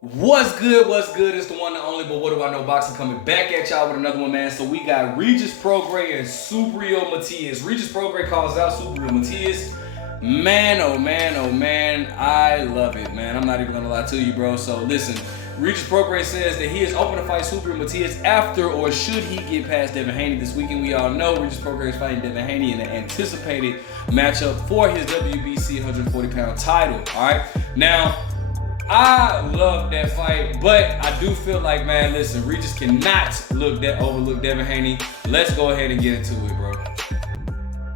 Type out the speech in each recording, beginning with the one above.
What's good? What's good? It's the one and only, but what do I know? Boxing coming back at y'all with another one, man. So we got Regis Prograis and Subriel Matias. Regis Prograis calls out Subriel Matias. Man, oh man, oh man, I love it, man. I'm not even gonna lie to you, bro. So listen, Regis Prograis says that he is open to fight Subriel Matias after or should he get past Devin Haney this weekend. We all know Regis Prograis is fighting Devin Haney in an anticipated matchup for his WBC 140-pound title. All right, now. I love that fight, but I do feel like, man, listen, Regis cannot overlook Devin Haney. Let's go ahead and get into it, bro.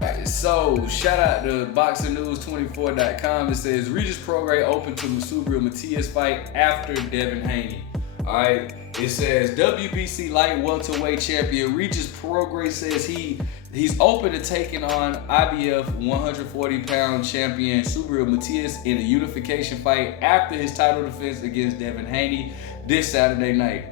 Right, so, shout out to BoxingNews24.com. It says, Regis Prograis open to the Subriel Matias fight after Devin Haney. All right, it says, WBC light welterweight champion Regis Prograis says he's open to taking on IBF 140-pound champion Subriel Matias in a unification fight after his title defense against Devin Haney this Saturday night.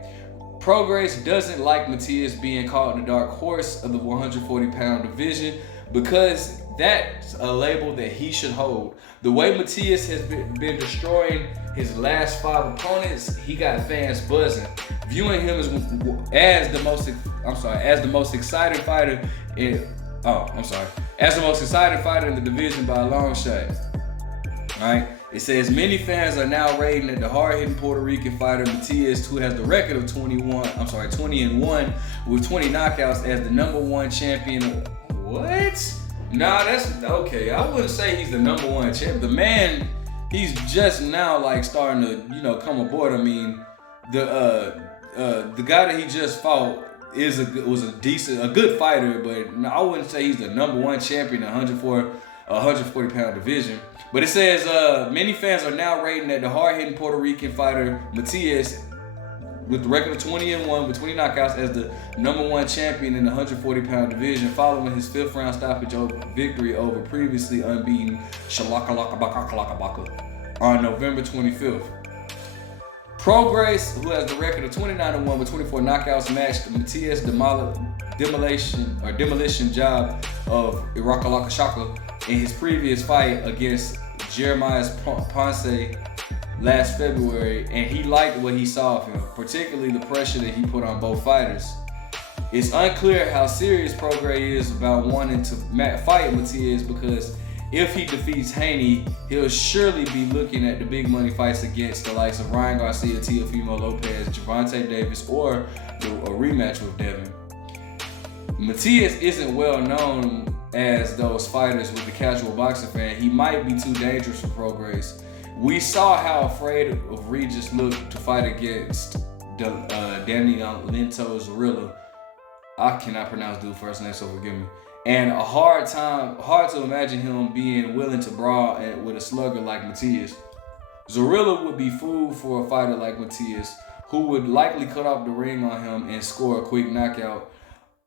Prograis doesn't like Matias being called the dark horse of the 140-pound division because that's a label that he should hold. The way Matias has been destroying his last 5 opponents, he got fans buzzing, viewing him as the most exciting fighter in the division by a long shot. Alright. It says many fans are now rating that the hard-hitting Puerto Rican fighter Matias, who has the record of 20-1 with 20 knockouts, as the #1 champion. What? Nah, that's okay. I wouldn't say he's the #1 champ. The man, he's just now like starting to, come aboard. I mean, the guy that he just fought was a good fighter, but I wouldn't say he's the #1 champion in 140-pound division. But it says many fans are now rating that the hard-hitting Puerto Rican fighter Matias, with the record of 20-1 with 20 knockouts, as the #1 champion in the 140-pound division, following his 5th-round stoppage victory over previously unbeaten Shalaka on November 25th. Prograis, who has the record of 29-1 with 24 knockouts, matched Matias' demolition job of Irakalakashaka in his previous fight against Jeremiah Ponce last February, and he liked what he saw of him, particularly the pressure that he put on both fighters. It's unclear how serious Prograis is about wanting to fight Matias, because if he defeats Haney, he'll surely be looking at the big money fights against the likes of Ryan Garcia, Teofimo Lopez, Gervonta Davis, or a rematch with Devin. Matias isn't well known as those fighters with the casual boxing fan. He might be too dangerous for Prograis. We saw how afraid of Regis looked to fight against Danny Linto Zorilla. I cannot pronounce dude's first name, so forgive me. And hard to imagine him being willing to brawl with a slugger like Matias. Zorilla would be food for a fighter like Matias, who would likely cut off the ring on him and score a quick knockout.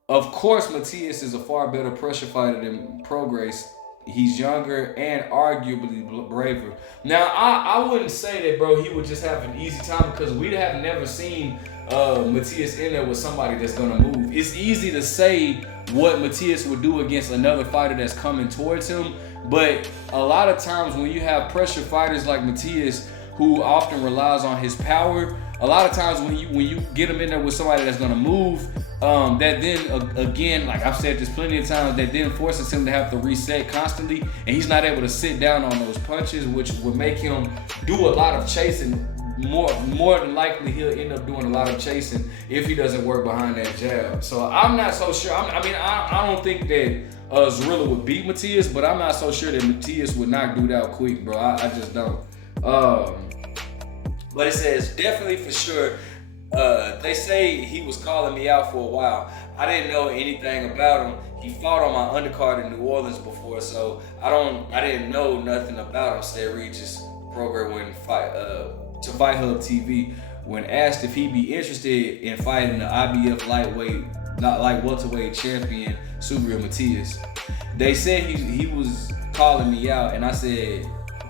Of course, Matias is a far better pressure fighter than Prograis. He's younger and arguably braver. Now, I wouldn't say that, bro, he would just have an easy time, because we have never seen Matias in there with somebody that's gonna move. It's easy to say what Matias would do against another fighter that's coming towards him, but a lot of times when you have pressure fighters like Matias, who often relies on his power, a lot of times when you get him in there with somebody that's gonna move, that then again, like I've said this plenty of times, that then forces him to have to reset constantly, and he's not able to sit down on those punches, which would make him do a lot of chasing. More than likely, he'll end up doing a lot of chasing if he doesn't work behind that jab. So I'm not so sure. I don't think that Zorilla would beat Matias, but I'm not so sure that Matias would knock dude out quick, bro. I just don't. But it says definitely for sure. They say he was calling me out for a while. I didn't know anything about him. He fought on my undercard in New Orleans before, so I didn't know nothing about him, said Regis Prograis when to Fight Hub TV when asked if he'd be interested in fighting the IBF light welterweight champion Subriel Matias. They said he was calling me out, and I said,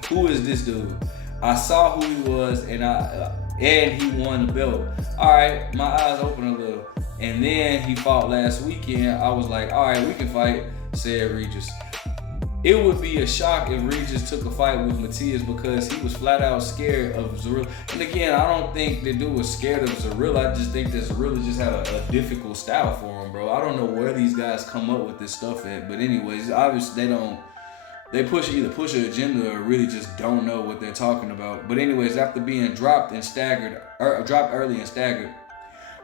"Who is this dude?" I saw who he was, and he won the belt. All right, my eyes opened a little. And then he fought last weekend. I was like, all right, we can fight, said Regis. it would be a shock if Regis took a fight with Matias because he was flat out scared of Subriel. And again, I don't think the dude was scared of Subriel. I just think that Subriel just had a difficult style for him, bro. I don't know where these guys come up with this stuff at, but anyways, obviously they either push an agenda or really just don't know what they're talking about. But anyways, after being dropped early and staggered,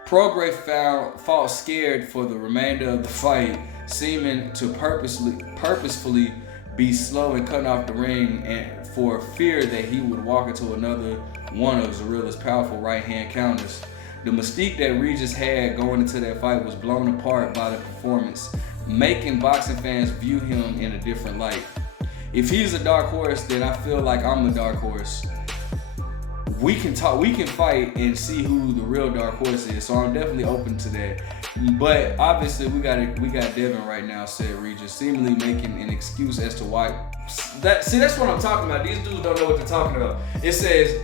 Prograis fought scared for the remainder of the fight, seeming to purposefully be slow and cutting off the ring, and for fear that he would walk into another one of Subriel's powerful right-hand counters. The mystique that Regis had going into that fight was blown apart by the performance, making boxing fans view him in a different light. If he's a dark horse, then I feel like I'm a dark horse. We can fight and see who the real dark horse is. So I'm definitely open to that. But obviously we got Devin right now, said Regis, seemingly making an excuse as to why. That's what I'm talking about. These dudes don't know what they're talking about. It says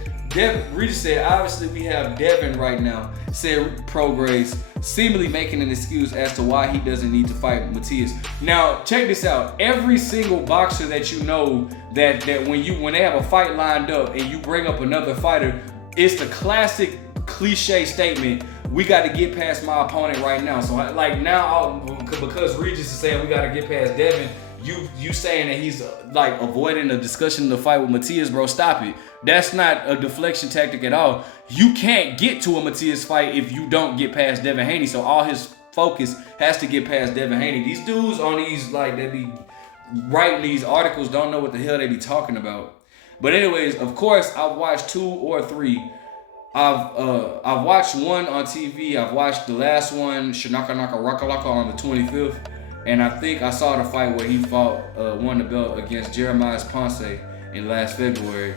Regis said, obviously we have Devin right now, said Prograis, seemingly making an excuse as to why he doesn't need to fight Matias. Now, check this out. Every single boxer that you know that when they have a fight lined up and you bring up another fighter, it's the classic cliche statement, we got to get past my opponent right now. So like now, because Regis is saying we got to get past Devin, you saying that he's like avoiding the discussion of the fight with Matias, bro, stop it. That's not a deflection tactic at all. You can't get to a Matias fight if you don't get past Devin Haney. So all his focus has to get past Devin Haney. These dudes on these, like, they be writing these articles don't know what the hell they be talking about. But anyways, of course, I've watched 2 or 3. I've watched one on TV. I've watched the last one, Shanaka Naka Raka Laka, on the 25th. And I think I saw the fight where he won the belt against Jeremiah Ponce in last February.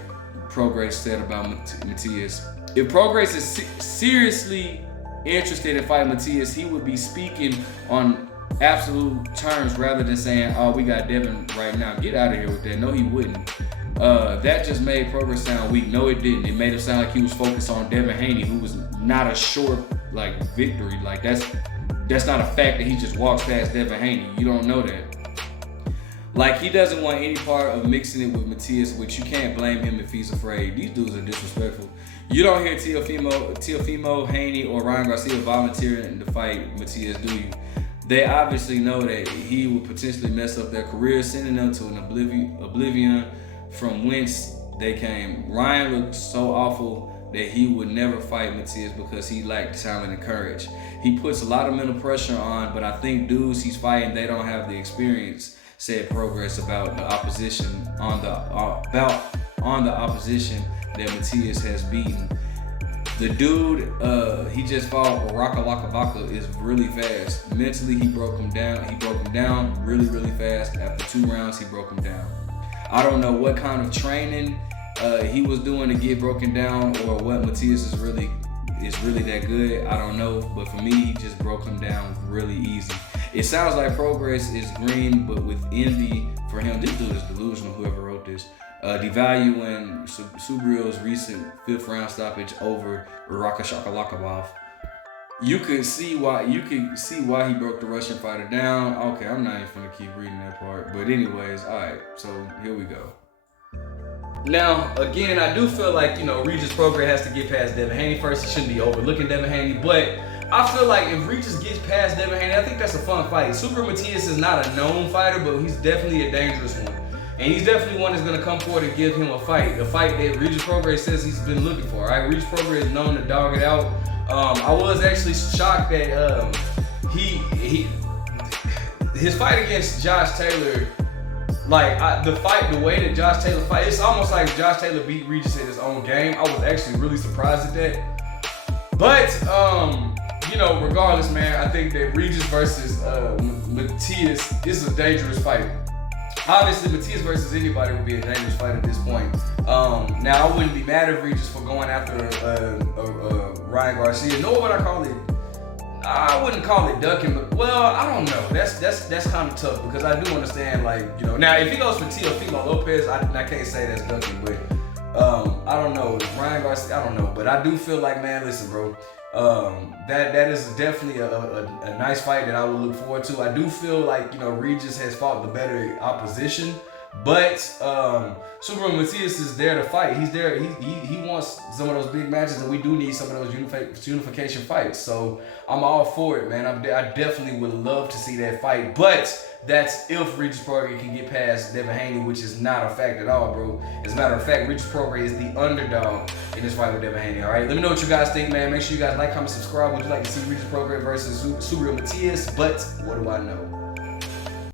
Prograis said about Matias. If Prograis is seriously interested in fighting Matias, he would be speaking on absolute terms rather than saying, oh, we got Devin right now. Get out of here with that. No, he wouldn't. That just made Prograis sound weak. No, it didn't. It made him sound like he was focused on Devin Haney, who was not a short victory. Like that's not a fact that he just walks past Devin Haney. You don't know that. Like, he doesn't want any part of mixing it with Matias, which you can't blame him if he's afraid. These dudes are disrespectful. You don't hear Teofimo, Haney, or Ryan Garcia volunteering to fight Matias, do you? They obviously know that he will potentially mess up their career, sending them to an oblivion from whence they came. Ryan looks so awful that he would never fight Matias because he lacked talent and courage. He puts a lot of mental pressure on, but I think dudes he's fighting, they don't have the experience, said Prograis about the opposition on the opposition that Matias has beaten. The dude he just fought, Raka Laka Vaka, is really fast. Mentally, he broke him down really, really fast. After 2 rounds, he broke him down. I don't know what kind of training he was doing to get broken down, or what Matias is really that good. I don't know, but for me, he just broke him down really easy. It sounds like Prograis is green, but with envy for him. This dude is delusional, whoever wrote this. Devaluing Subriel's recent 5th round stoppage over Raka Shakalakabov. You could see why he broke the Russian fighter down. Okay, I'm not even gonna keep reading that part. But anyways, alright, so here we go. Now, again, I do feel like, Regis Prograis has to get past Devin Haney first. He shouldn't be overlooking Devin Haney, but I feel like if Regis gets past Devin Haney, I think that's a fun fight. Subriel Matias is not a known fighter, but he's definitely a dangerous one. And he's definitely one that's going to come forward and give him a fight that Regis Prograis says he's been looking for, right? Regis Prograis is known to dog it out. I was actually shocked that his fight against Josh Taylor, the way that Josh Taylor fight, it's almost like Josh Taylor beat Regis in his own game. I was actually really surprised at that. But, regardless, man, I think that Regis versus Matias is a dangerous fight. Obviously, Matias versus anybody would be a dangerous fight at this point. Now, I wouldn't be mad at Regis for going after Ryan Garcia. Nor would I call it. I wouldn't call it ducking, but I don't know. That's kind of tough because I do understand, Now, if he goes for Teofimo Lopez, I can't say that's ducking, but I don't know. Ryan Garcia, I don't know, but I do feel like, man, listen, bro. That is definitely a nice fight that I would look forward to. I do feel like, you know, Regis has fought the better opposition, but Subriel Matias is there to fight. He's there. He wants some of those big matches, and we do need some of those unification fights. So I'm all for it, man. I definitely would love to see that fight, but that's if Regis Prograis can get past Devin Haney, which is not a fact at all, bro. As a matter of fact, Regis Prograis is the underdog in this fight with Devin Haney, all right? Let me know what you guys think, man. Make sure you guys like, comment, subscribe. Would you like to see Regis Prograis versus Subriel Matias? But what do I know?